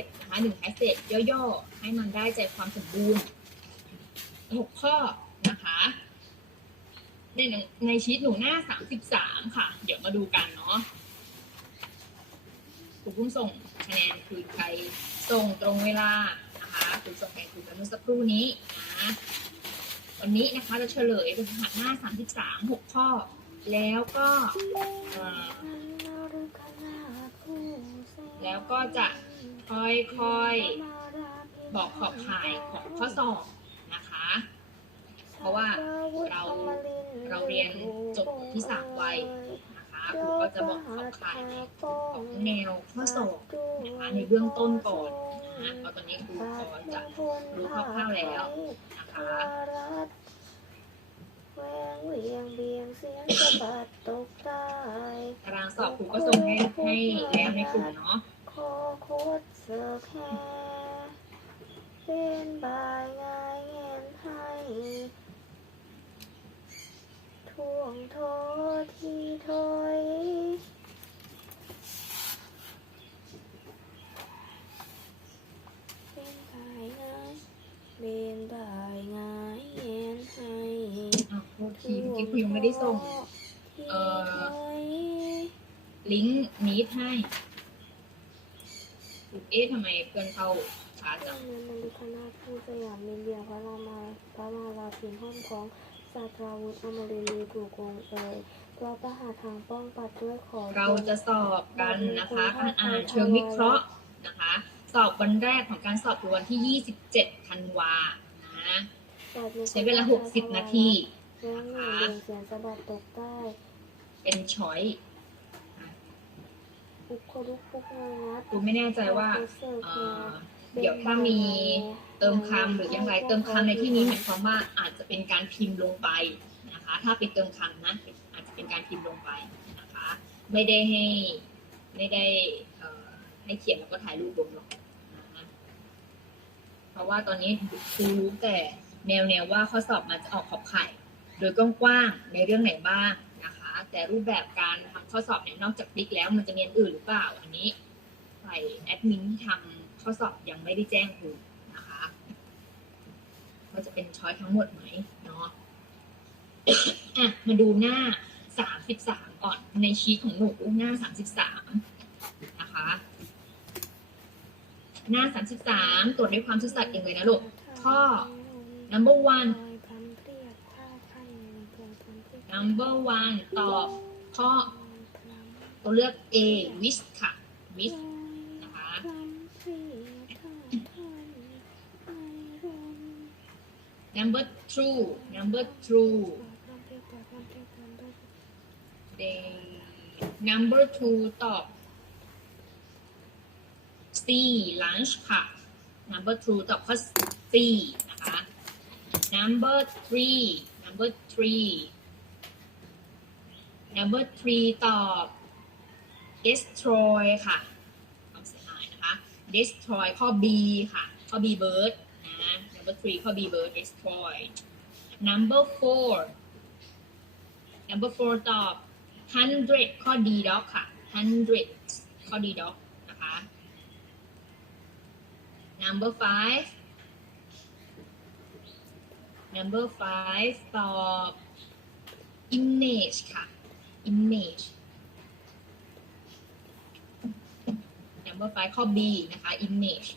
จนะคะหนึ่งแพสเซจย่อๆ ให้มันได้ใจความสมบูรณ์หกข้อนะคะในในชีตหนูหน้าสามสิบสามค่ะ เดี๋ยวมาดูกันเนาะคุณผู้ส่งคะแนนคือใครส่งตรงเวลานะคะคุณส่งคะแนนคือเมื่อสักครู่นี้นะวันนี้นะคะจะเฉลยเป็นหัดหน้าสามสิบสามหกข้อ แล้วก็แล้วก็จะ ค่อยๆ บอกขอบข่ายของข้อสอบนะคะ เพราะว่าเราเราเรียนจบที่สามวัยนะคะครูก็จะบอกขอบข่ายของแนวข้อสอบนะคะในเบื้องต้นก่อนนะเพราะตอนนี้ครูพอจะรู้คร่าวๆแล้วนะคะแหวงเรียงเบียงเสียงสะบัดตกใต้ตารางสอบครูก็ส่งให้ให้แล้วในกลุ่มเนาะ โคตรเสือกแค่เป็นบายงายเงินให้ท่วงโทษที่ถอยเป็นบายงายเป็นบายงายเงินให้อ้าวโทษทีเมื่อกี้ครูยังไม่ได้ส่ง เอ่อ ลิงก์นี้ให้ เอ๊ะทำไมเพื่อนเข้าช้าจังเงินนาฬิกานาผู้สยามมินเดียพระรามาพระมาลาพินห้องท้องศาสตราวุธอมรินทร์ถูกวงเอยตัวประหารทางป้องปัดด้วยขอเราจะสอบกันนะคะการอ่านเชิงวิเคราะห์นะคะ สอบวันแรกของการสอบคือวันที่ 27 ธันวานะใช้เวลา 60 นาทีแรงหนึ่งเดียงเสียงสะบัดตกใต้เป็นช้อยอุกโคลุก ปุกงางัดครูไม่แน่ใจว่าเอ่อเดี๋ยวถ้ามีเติมคำหรือยังไรเติมคำในที่นี้หมายความว่าอาจจะเป็นการพิมพ์ลงไปนะคะ ถ้าเป็นเติมคำนะอาจจะเป็นการพิมพ์ลงไปนะคะ ไม่ได้ให้ไม่ได้เอ่อให้เขียนแล้วก็ถ่ายรูปลงหรอกนะคะเพราะว่าตอนนี้ครูรู้แต่แนวแนวๆว่าข้อสอบมันจะออกขอบไข่ โดยกว้างๆในเรื่องไหนบ้างนะคะ แต่รูปแบบการทำข้อสอบเนี่ยนอกจากติ๊กแล้วมันจะมีอันอื่นหรือเปล่า อันนี้ฝ่ายแอดมินที่ทำข้อสอบยังไม่ได้แจ้งครูนะคะว่าจะเป็นช้อยทั้งหมดไหมเนาะอะมาดูหน้าสามสิบสามก่อนในชีทของหนูหน้าสามสิบสามนะคะ หน้าสามสิบสามตรวจด้วยความซื่อสัตย์เองเลยนะลูกข้อ number one number one ตอบข้อตัวเลือก A wish ค่ะ wish นะคะ number two number two they number two ตอบ C lunch ค่ะ number two ตอบข้อ C นะคะ number three number three number three ตอบ destroy ค่ะความเสียหายนะคะ destroy ข้อ B ค่ะ ข้อ B bird นะ number three ข้อ B bird destroy number four number four ตอบ hundred ข้อ D dog ค่ะ hundred ข้อ D dog นะคะ number five number five ตอบ image ค่ะ image number five ข้อ B นะคะ image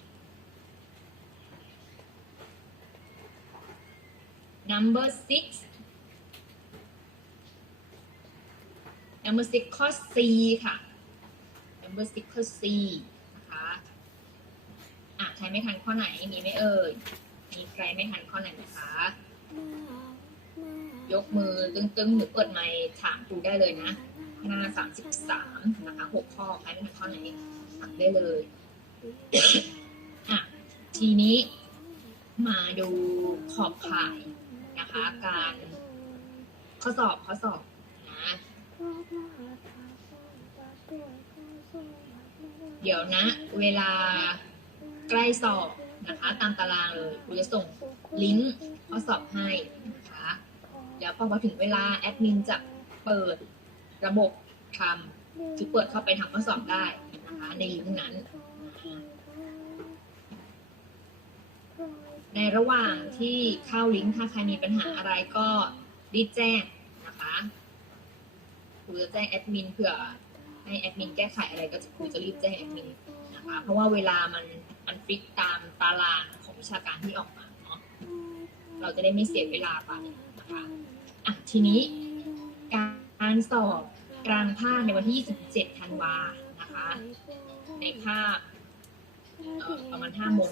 number six number six ข้อ C ค่ะ number six ข้อ C นะคะอะใครไม่ทันข้อไหนมีไหมเอ่ยมีใครไม่ทันข้อไหนไหมคะ ยกมือตึงๆหรือเปิดไมค์ถามครูได้เลยนะหน้าสามสิบสามนะคะหกข้อใครไม่ทันข้อไหนถามได้เลยอะทีนี้มาดูขอบข่ายนะคะ การข้อสอบข้อสอบนะเดี๋ยวนะ เวลาใกล้สอบนะคะ ตามตารางเลยครูจะส่งลิงก์ข้อสอบให้นะคะ แล้วพอถึงเวลาแอดมินจะเปิดระบบทำคือเปิดเข้าไปทำข้อสอบได้นะคะในลิงก์นั้น ในระหว่างที่เข้าลิงก์ถ้าใครมีปัญหาอะไรก็รีบแจ้งนะคะครูจะแจ้งแอดมินเผื่อให้แอดมินแก้ไขอะไรก็จะครูจะรีบแจ้งแอดมินนะคะเพราะว่าเวลามันมันฟิกตามตารางของวิชาการที่ออกมาเนาะเราจะได้ไม่เสียเวลาไป อะทีนี้การสอบกลางภาคในวันที่ 27 ธันวานะคะ ในภาคประมาณ5โมง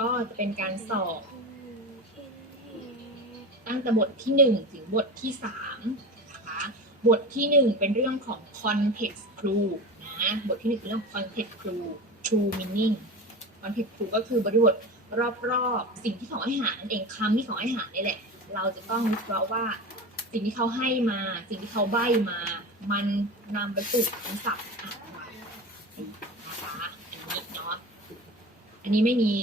ก็จะเป็นการสอบ ตั้งแต่บทที่ 1 ถึงบทที่3นะคะบทที่ 1 เป็นเรื่องของ context clue นะบทที่ 1 เป็นเรื่องของ context clue true meaning context clue ก็คือบริบทรอบๆ สิ่งที่เขาให้หานั่นเองคำที่เขาให้หานี่แหละ เราจะต้องวิเคราะห์ว่าสิ่งที่เขาให้มา สิ่งที่เขาใบ้มา มันนำไปสู่คำศัพท์อะไรนะคะอันนี้เนาะอันนี้ไม่มี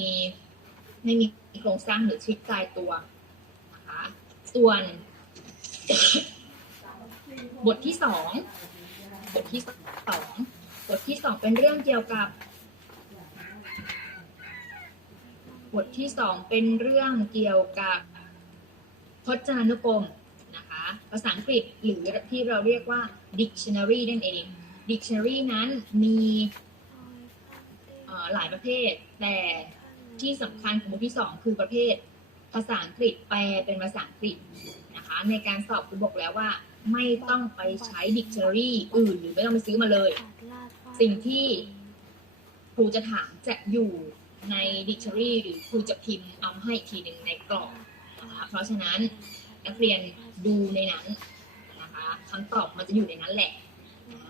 ไม่มีโครงสร้างหรือชิดตายตัวนะคะส่วน บทที่สองบทที่สองบทที่สองเป็นเรื่องเกี่ยวกับบทที่สองเป็นเรื่องเกี่ยวกับ พจนานุกรมนะคะ ภาษาอังกฤษหรือที่เราเรียกว่า dictionary นั่นเอง dictionary นั้นมีหลายประเภท แต่ที่สำคัญของบทที่สองคือประเภท ภาษาอังกฤษแปลเป็นภาษาอังกฤษนะคะ ในการสอบคุณบอกแล้วว่า ไม่ต้องไปใช้ dictionary อื่นหรือไม่ต้องไปซื้อมาเลย สิ่งที่ครูจะถามจะอยู่ใน dictionary หรือครูจะพิมพ์เอาให้ทีหนึ่งในกล่อง เพราะฉะนั้นนักเรียนดูในนั้นนะคะคำตอบมันจะอยู่ในนั้นแหละ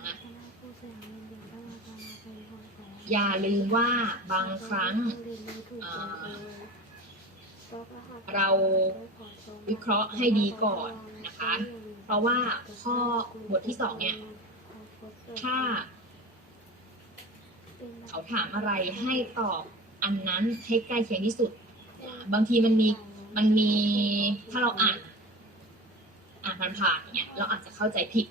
นะอย่าลืมว่าบางครั้งเเราวิเคราะห์ให้ดีก่อนนะคะ เพราะว่าข้อบทที่สองเนี่ย ถ้า เขาถามอะไรให้ตอบอันนั้นให้ใกล้เคียงที่สุด บางทีมันมี มันมีถ้าเราอ่าน อ่านผ่านๆเนี่ยเราอาจจะเข้าใจผิด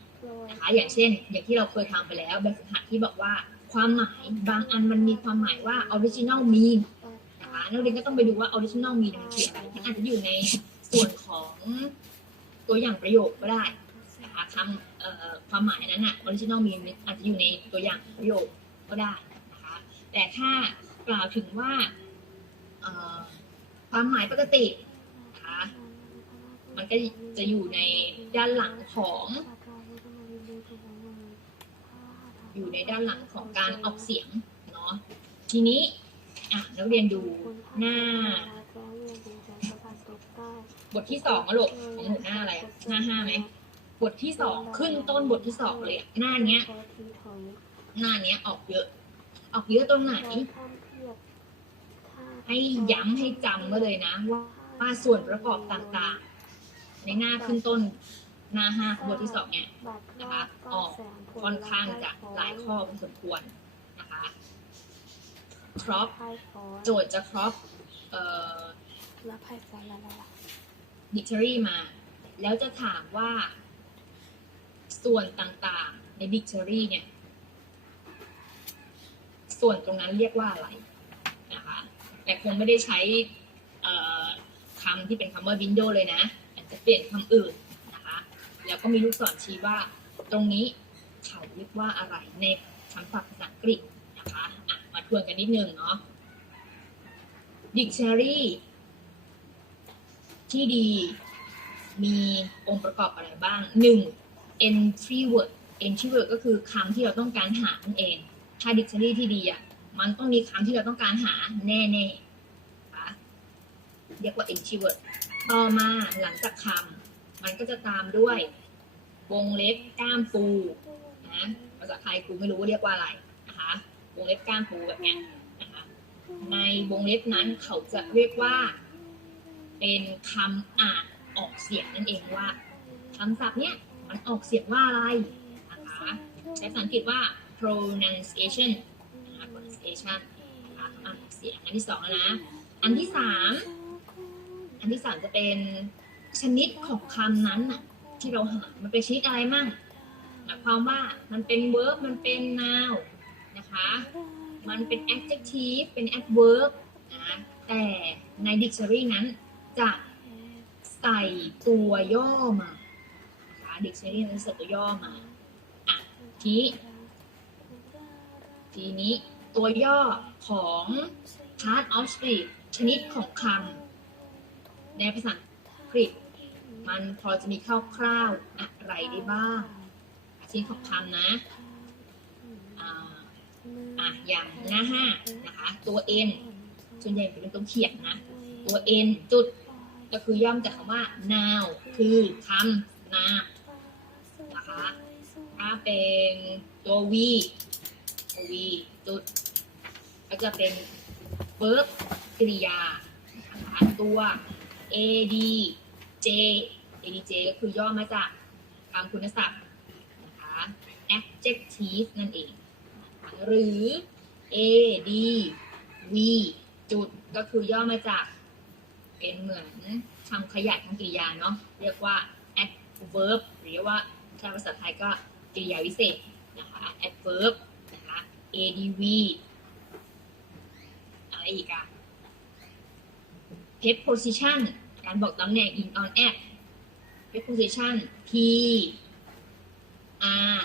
นะคะอย่างเช่น อย่างที่เราเคยทำไปแล้วแบบฝึกหัดที่บอกว่าความหมายบางอันมันมีความหมายว่า original mean นะคะนักเรียนก็ต้องไปดูว่า original mean มันคืออะไรมันอาจจะอยู่ในส่วนของตัวอย่างประโยคก็ได้นะคะคำความหมายนั้นอะ original mean อาจจะอยู่ในตัวอย่างประโยคก็ได้นะคะแต่ถ้ากล่าวถึงว่าความหมายปกติ มันก็จะอยู่ในด้านหลังของ อยู่ในด้านหลังของการออกเสียงเนาะทีนี้อะนักเรียนดูหน้า บทที่สองอะลูกของหนูหน้าอะไรหน้าห้าไหมบทที่สองขึ้นต้นบทที่สองเลยหน้าเนี้ย หน้าเนี้ยออกเยอะ ออกเยอะตรงไหน ให้ย้ำให้จำไว้เลยนะว่าว่าส่วนประกอบต่างๆ ในหน้าขึ้นต้นหน้าห้าของบทที่สองเนี่ยนะคะออกค่อนข้างจะหลายข้อพอสมควรนะคะครอปโจทย์จะครอปเอ่อแล้วไพ่ฟอนรล่ะ dictionary มา แล้วจะถามว่า ส่วนต่างๆ ใน dictionary เนี่ย ส่วนตรงนั้นเรียกว่าอะไรนะคะแต่คงไม่ได้ใช้คำที่เป็นคำว่า window เลยนะ เปลี่ยนคำอื่นนะคะ แล้วก็มีลูกศรชี้ว่าตรงนี้เขาเรียกว่าอะไรในคำศัพท์ภาษาอังกฤษนะคะะมาทวนกันนิดนึงเนาะ dictionary ที่ดีมีองค์ประกอบอะไรบ้างหนึ่ง entry word entry word ก็คือคำที่เราต้องการหานั่นเอง ถ้า dictionary ที่ดีอะ มันต้องมีคำที่เราต้องการหาแน่ๆนะคะเรียกว่า entry word ต่อมาหลังจากคำมันก็จะตามด้วย วงเล็บก้ามปูนะภาษาไทยกูไม่รู้เรียกว่าอะไรนะคะ วงเล็บก้ามปูแบบเนี้ยนะคะ ในวงเล็บนั้นเขาจะเรียกว่า เป็นคำอ่านออกเสียงนั่นเองว่าคำศัพท์เนี้ยมันออกเสียงว่าอะไรนะคะใช้ภาษาอังกฤษว่า pronunciation นะคะ pronunciation นะคะคำอ่านออกเสียงอันที่สองนะ อันที่สาม อันที่สามจะเป็นชนิดของคำนั้นน่ะ ที่เราหา มันเป็นชนิดอะไรมั่งหมายความว่ามันเป็น verb มันเป็น noun นะคะ มันเป็น adjective เป็น adverb นะแต่ใน dictionary นั้นจะใส่ตัวย่อมานะคะ dictionary นั้นใส่ตัวย่อมาอะทีนี้ทีนี้ตัวย่อของ part of speech ชนิดของคำ ในภาษาอังกฤษ มันพอจะมีคร่าวๆอะไรได้บ้างชนิดของคำนะอะอย่างหน้าห้านะคะ ตัว n ส่วนใหญ่เป็นตัวเขียนนะ ตัว n จุดก็คือย่อมจากคำว่า now คือคำนานะคะถ้าเป็นตัว v ตัว v จุด ก็จะเป็น verb กริยานะคะตัว ad j adj ก็คือย่อมาจากคำคุณศัพท์นะคะ adjective นั่นเอง หรือ ad v จุดก็คือย่อมาจาก เป็นเหมือนคำขยายทางกริยาเนาะเรียกว่า adverb หรือว่าถ้าภาษาไทยก็กริยาวิเศษนะคะ adverb นะคะ adv อะไรอีกอะ preposition การบอกตำแหน่ง in on at preposition p r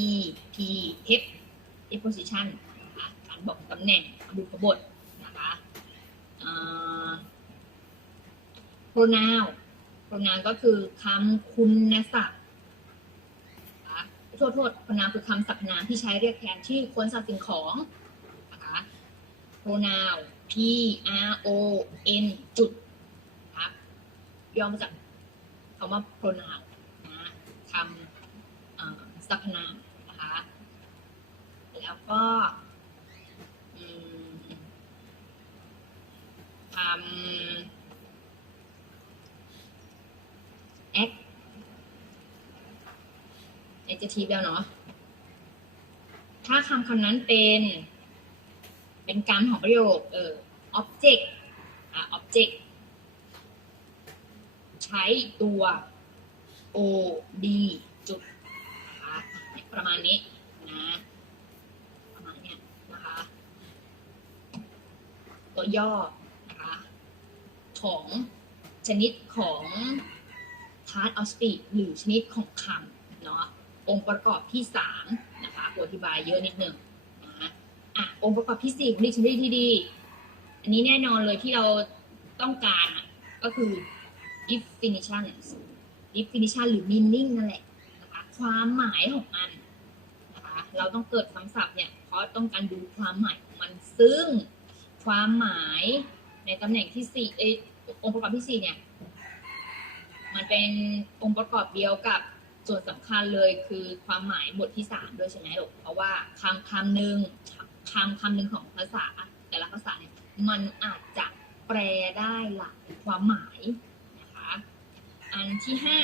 e p pep preposition นะคะการบอกตำแหน่งบุพบทนะคะ pronoun pronoun ก็คือคำคุณศัพท์โทษโทษ pronoun คือคำสรรพนามที่ใช้เรียกแทนชื่อคนสัตว์สิ่งของนะคะ pronoun p r o n จุดครับย่อมาจากคำว่า pronoun นะคำสรรพนามนะคะแล้วก็คำ act adjective แล้วเนาะถ้าคำคำนั้นเป็น เป็นกรรมของประโยค เออ object อะ object ใช้ตัว o d จุดนะคะประมาณนี้นะประมาณเนี้ยนะคะ ตัวย่อนะคะของชนิดของ part of speech หรือชนิดของคำเนาะองค์ประกอบที่สามนะคะอธิบายเยอะนิดนึง อะองค์ประกอบที่สี่ของ dictionary ที่ดี อันนี้แน่นอนเลยที่เราต้องการก็คือ definition definition หรือ meaning นั่นแหละนะคะความหมายของมันนะคะเราต้องเกิดคำศัพท์เนี่ยเพราะต้องการดูความหมายของมันซึ่งความหมายในตำแหน่งที่สี่เอองค์ประกอบที่สี่เนี่ยมันเป็นองค์ประกอบเดียวกับส่วนสำคัญเลยคือความหมายบทที่สามด้วยใช่ไหมลูกเพราะว่าคำคำหนึ่ง คำคำหนึ่งของภาษาแต่ละภาษาเนี่ยมันอาจจะแปลได้หลายความหมายนะคะอันที่ห้า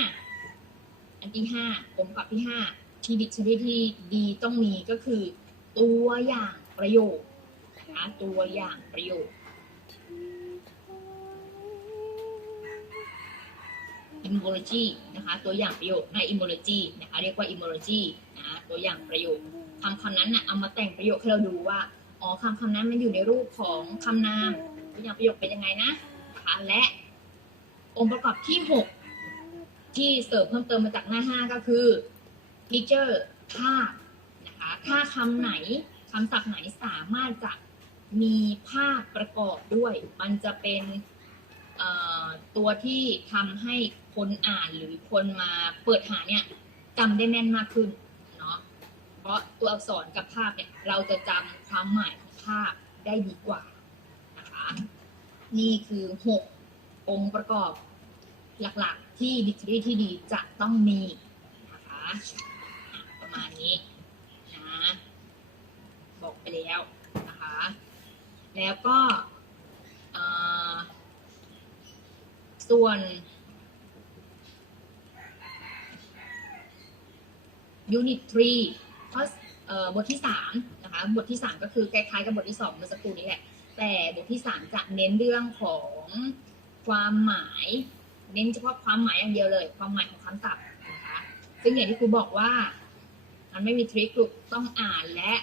อันที่ห้าองค์ประกอบที่ห้าที่ดิกชันที่ดีต้องมีก็คือ ตัวอย่างประโยคนะคะตัวอย่างประโยค etymology นะคะตัวอย่างประโยคใน etymology นะคะเรียกว่า etymology นะตัวอย่างประโยค คำคำนั้นนะเอามาแต่งประโยคให้เราดูว่าอ๋อคำคำนั้นมันอยู่ในรูปของคำนามตัวอย่างประโยคเป็นยังไงนะนะคะและองค์ประกอบที่ 6 ที่เสริมเพิ่มเติมมาจากหน้า 5 ก็คือ picture ภาพนะคะถ้าคำไหนคำศัพท์ไหนสามารถจะมีภาพประกอบด้วย มันจะเป็นตัวที่ทำให้คนอ่านหรือคนมาเปิดหาเนี่ยจำได้แม่นมากขึ้น เพราะตัวอักษรกับภาพเนี่ยเราจะจำความหมายของภาพได้ดีกว่านะคะนี่คือหกองค์ประกอบหลักๆ ที่ดิกชันนีที่ดีจะต้องมีนะคะประมาณนี้นะบอกไปแล้วนะคะแล้วก็ส่วน Unit 3 ข้อบทที่3นะคะบทที่ 3 ก็คือคล้ายๆกับบทที่ 2 เมื่อสักครู่นี้แหละ แต่บทที่ 3 จะเน้นเรื่องของความหมาย เน้นเฉพาะความหมายอย่างเดียวเลย ความหมายของคำศัพท์นะคะซึ่งอย่างที่ครูบอกว่า มันไม่มีทริคลูกต้องอ่านและ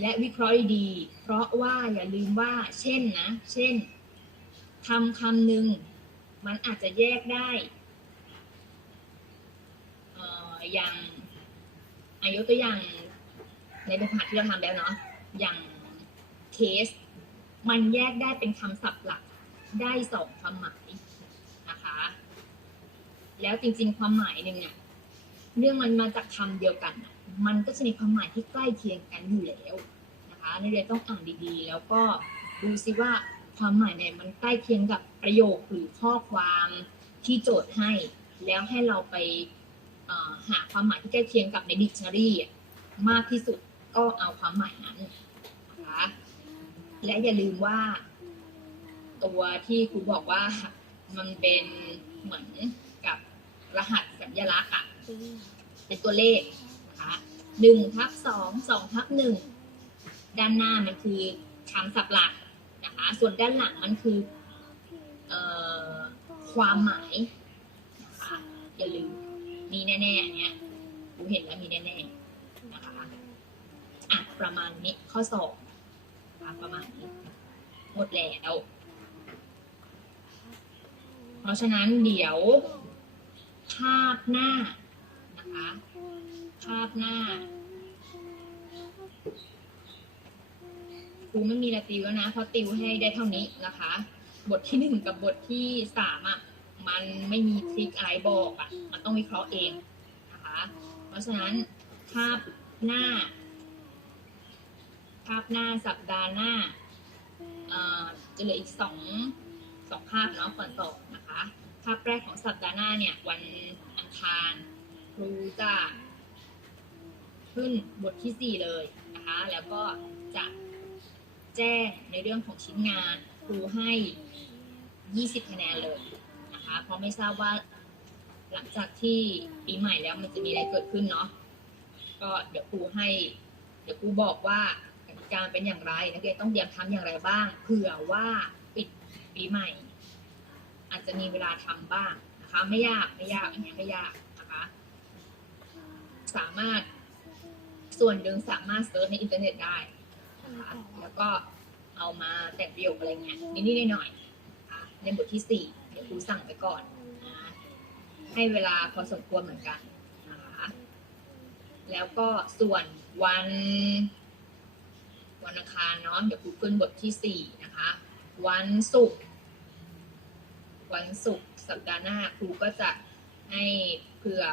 และวิเคราะห์ดี เพราะว่าอย่าลืมว่า เช่นนะ เช่นคำคำหนึ่งมันอาจจะแยกได้ อ่อย่างอายุตัวอย่าง ในบทบาทที่เราทำแล้วเนาะอย่างเคส มันแยกได้เป็นคำศัพท์หลักได้สองความหมายนะคะ แล้วจริง ๆ ความหมายหนึ่งเนี่ยเรื่องมันมาจากคำเดียวกัน มันก็จะมีความหมายที่ใกล้เคียงกันอยู่แล้วนะคะนักเรียนต้องอ่านดีๆ แล้วก็ดูซิว่าความหมายเนี่ยมันใกล้เคียงกับประโยคหรือข้อความที่โจทย์ให้ แล้วให้เราไป หาความหมายที่ใกล้เคียงกับในดิกชันนารีมากที่สุดก็เอาความหมายนั้นนะคะและอย่าลืมว่า ตัวที่ครูบอกว่ามันเป็นเหมือนกับรหัสสัญลักษณ์อะเป็นตัวเลขนะคะหนึ่งทับสองสองทับหนึ่งด้านหน้ามันคือคำศัพท์หลักนะคะ ส่วนด้านหลังมันคือออความหมายนะคะอย่าลืม มีแน่ๆอันเนี้ยครูเห็นแล้วมีแน่ๆนะคะอะประมาณนี้ข้อสอบประมาณนี้หมดแล้วเพราะฉะนั้นเดี๋ยวภาพหน้านะคะภาพหน้าครูไม่มีอะติวแล้วนะเพราะติวให้ได้เท่านี้นะคะ บทที่หนึ่งกับบทที่สามอะ มันไม่มีทริคอะไรบอกอะ มันต้องวิเคราะห์เองนะคะ เพราะฉะนั้นภาพหน้า ภาพหน้าสัปดาห์หน้าเอ่อจะเหลืออีกสองสองภาพเนาะก่อนสอบนะคะ ภาพแรกของสัปดาห์หน้าเนี่ย วันอังคารครูจะขึ้นบทที่สี่เลยนะคะ แล้วก็จะแจ้งในเรื่องของชิ้นงานครูให้ 20 คะแนนเลย เพราะไม่ทราบว่า หลังจากที่ปีใหม่แล้วมันจะมีอะไรเกิดขึ้นเนาะก็เดี๋ยวครูให้ เดี๋ยวครูบอกว่ากติกาเป็นอย่างไรนักเรียนต้องเตรียมทำอย่างไรบ้างเผื่อว่าปิดปีใหม่ อาจจะมีเวลาทำบ้างนะคะ ไม่ยากไม่ยากอันนี้ไม่ยากนะคะ สามารถส่วนหนึ่งสามารถเซิร์ชในอินเทอร์เน็ตได้นะคะแล้วก็เอามาแต่งประโยคอะไรเงี้ยนิดๆหน่อยๆนะคะในบทที่สี่ ครูสั่งไปก่อนนะให้เวลาพอสมควรเหมือนกันนะคะแล้วก็ส่วนวันวันอังคารเนาะเดี๋ยวครูขึ้นบทที่สี่นะคะ วันศุกร์วันศุกร์สัปดาห์หน้าครูก็จะให้เผื่อ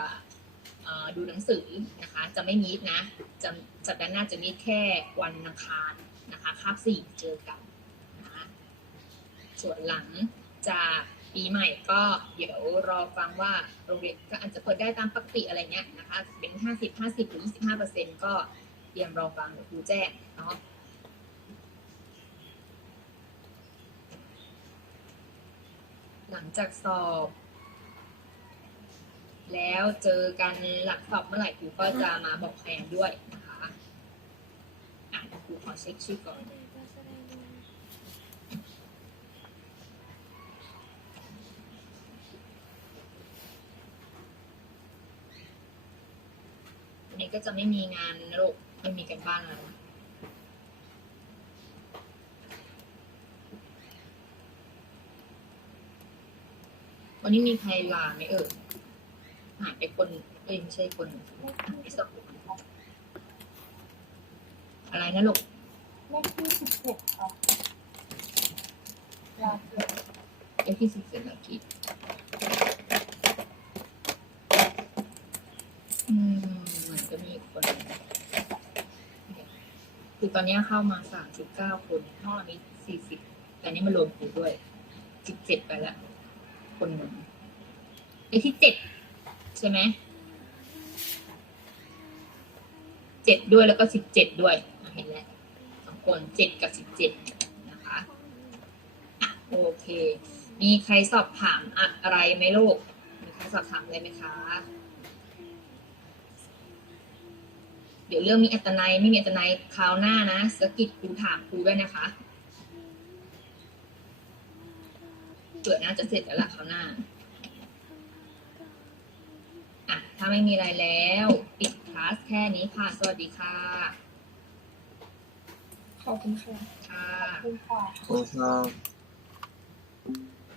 เออดูหนังสือนะคะ จะไม่มีดนะจะสัปดาห์หน้าจะมีแค่วันอังคารนะคะคาบสี่เจอกันนะคะส่วนหลังจาก ปีใหม่ก็เดี๋ยวรอฟังว่าโรงเรียนก็อาจจะเปิดได้ตามปกติอะไรเงี้ยนะคะเป็นห้าสิบห้าสิบหรือยี่สิบห้าเปอร์เซ็นก็เตรียมรอฟังเดี๋ยวครูแจ้งเนาะหลังจากสอบ แล้วเจอกันหลังสอบเมื่อไหร่ครูก็จะมาบอกคะแนนด้วยนะคะอะครูขอเช็คชื่อก่อน วันนี้ก็จะไม่มีงานนะลูกไม่มีกันบ้านแล้ววันนี้มีใครลาไหมเอ่ยหายไปคนเอ้ยไม่ใช่คนหายไปสองคนอะไรนะลูกเลขที่สิบเจ็ดค่ะลาเกิดเลขที่สิบเจ็ดนาทีอืมเหมือน จะมีคน คือตอนนี้เข้ามาสามสิบเก้าคนห้องนี้สี่สิบแต่นี้มารวมครูด้วยสิบเจ็ดไปแล้วคนหนึ่งเลขที่เจ็ดใช่ไหมเจ็ดด้วยแล้วก็สิบเจ็ดด้วยเห็นแล้วสองคนเจ็ดกับสิบเจ็ดนะคะอะโอเค มีใครสอบถามอะไรไหมลูกมีใครสอบถามอะไรไหมคะ เดี๋ยวเรื่องมีอัตนัยไม่มีอัตนัยคราวหน้านะสะกิดครูถามครูด้วยนะคะเปิดน่าจะเสร็จแล้วล่ะคราวหน้าอะถ้าไม่มีอะไรแล้วปิดคลาสแค่นี้ค่ะ สวัสดีค่ะ ขอบคุณค่ะ ค่ะ ขอบคุณค่ะขอบคุณครับ